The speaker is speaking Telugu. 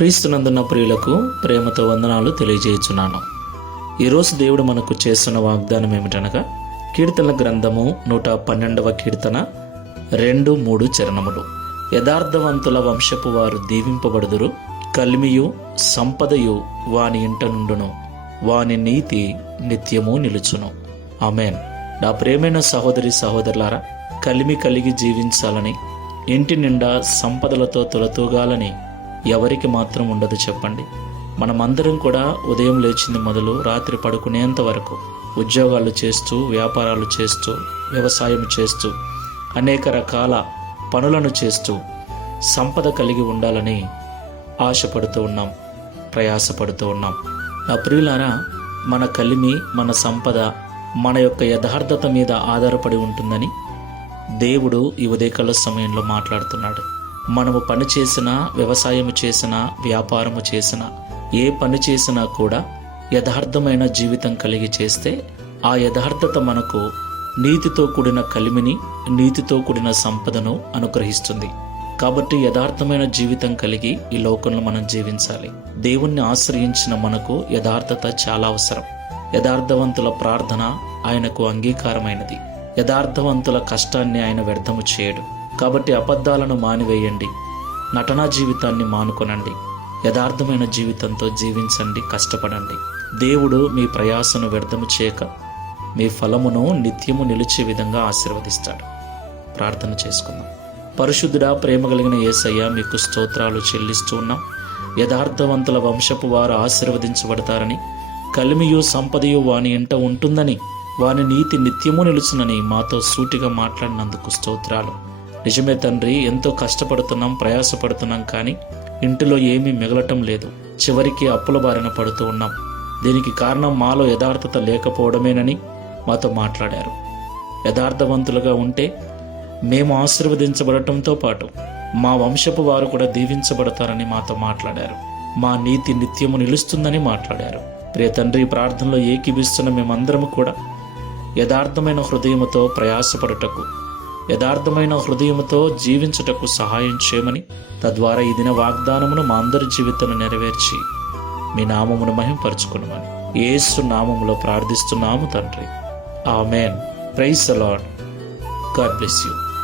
క్రీస్తునందున్న ప్రియులకు ప్రేమతో వందనాలు తెలియజేయుచున్నాను. ఈరోజు దేవుడు మనకు చేస్తున్న వాగ్దానం ఏమిటనగా, కీర్తనల గ్రంథము 112వ కీర్తన 2-3 చరణములు. యథార్థవంతుల వంశపు వారు దీవింపబడుదురు, కలిమియు సంపదయు వాని ఇంట నుండును, వాని నీతి నిత్యము నిలుచును. ఆమేన్. నా ప్రేమైన సహోదరి సహోదరులారా, కలిమి కలిగి జీవించాలని, ఇంటి నిండా సంపదలతో తులతూగాలని ఎవరికి మాత్రం ఉండదు చెప్పండి. మనమందరం కూడా ఉదయం లేచింది మొదలు రాత్రి పడుకునేంత వరకు ఉద్యోగాలు చేస్తూ, వ్యాపారాలు చేస్తూ, వ్యవసాయం చేస్తూ, అనేక రకాల పనులను చేస్తూ సంపద కలిగి ఉండాలని ఆశపడుతూ ఉన్నాం, ప్రయాసపడుతూ ఉన్నాం. నా ప్రియులారా, మన కలిమి, మన సంపద మన యొక్క యథార్థత మీద ఆధారపడి ఉంటుందని దేవుడు ఈ ఉదయకాల సమయంలో మాట్లాడుతున్నాడు. మనము పని చేసినా, వ్యవసాయము చేసినా, వ్యాపారము చేసినా, ఏ పని చేసినా కూడా యథార్థమైన జీవితం కలిగి చేస్తే ఆ యథార్థత మనకు నీతితో కూడిన కలిమిని, నీతితో కూడిన సంపదను అనుగ్రహిస్తుంది. కాబట్టి యథార్థమైన జీవితం కలిగి ఈ లోకంలో మనం జీవించాలి. దేవుణ్ణి ఆశ్రయించిన మనకు యథార్థత చాలా అవసరం. యథార్థవంతుల ప్రార్థన ఆయనకు అంగీకారమైనది. యథార్థవంతుల కష్టాన్ని ఆయన వ్యర్థము చేయడు. కాబట్టి అబద్ధాలను మానివేయండి, నటనా జీవితాన్ని మానుకొనండి, యథార్థమైన జీవితంతో జీవించండి, కష్టపడండి. దేవుడు మీ ప్రయాసను వ్యర్థము చేయక మీ ఫలమును నిత్యము నిలిచే విధంగా ఆశీర్వదిస్తాడు. ప్రార్థన చేసుకుందాం. పరిశుద్ధుడా, ప్రేమ కలిగిన యేసయ్య, మీకు స్తోత్రాలు చెల్లిస్తూ ఉన్నాం. యథార్థవంతుల వంశపు వారు ఆశీర్వదించబడతారని, కలిమియు సంపదయు వాని ఇంట ఉంటుందని, వాని నీతి నిత్యము నిలుచునని మాతో సూటిగా మాట్లాడినందుకు స్తోత్రాలు. నిజమే తండ్రి, ఎంతో కష్టపడుతున్నాం, ప్రయాసపడుతున్నాం, కానీ ఇంటిలో ఏమీ మిగలటం లేదు. చివరికి అప్పుల బారిన పడుతూ ఉన్నాం. దీనికి కారణం మాలో యథార్థత లేకపోవడమేనని మాతో మాట్లాడారు. యథార్థవంతులుగా ఉంటే మేము ఆశీర్వదించబడటంతో పాటు మా వంశపు వారు కూడా దీవించబడతారని మాతో మాట్లాడారు. మా నీతి నిత్యము నిలుస్తుందని మాట్లాడారు. ప్రియ తండ్రి, ప్రార్థనలో ఏకీభిస్తున్న మేమందరము కూడా యథార్థమైన హృదయముతో ప్రయాసపడుటకు, యథార్థమైన హృదయముతో జీవించుటకు సహాయం చేయమని, తద్వారా ఈ దిన వాగ్దానమును మా అందరి జీవితంలో నెరవేర్చి మీ నామమును మహింపరచుకునమని యేసు నామములో ప్రార్థిస్తున్నాము తండ్రి. ఆమేన్. Praise the lord. God bless you.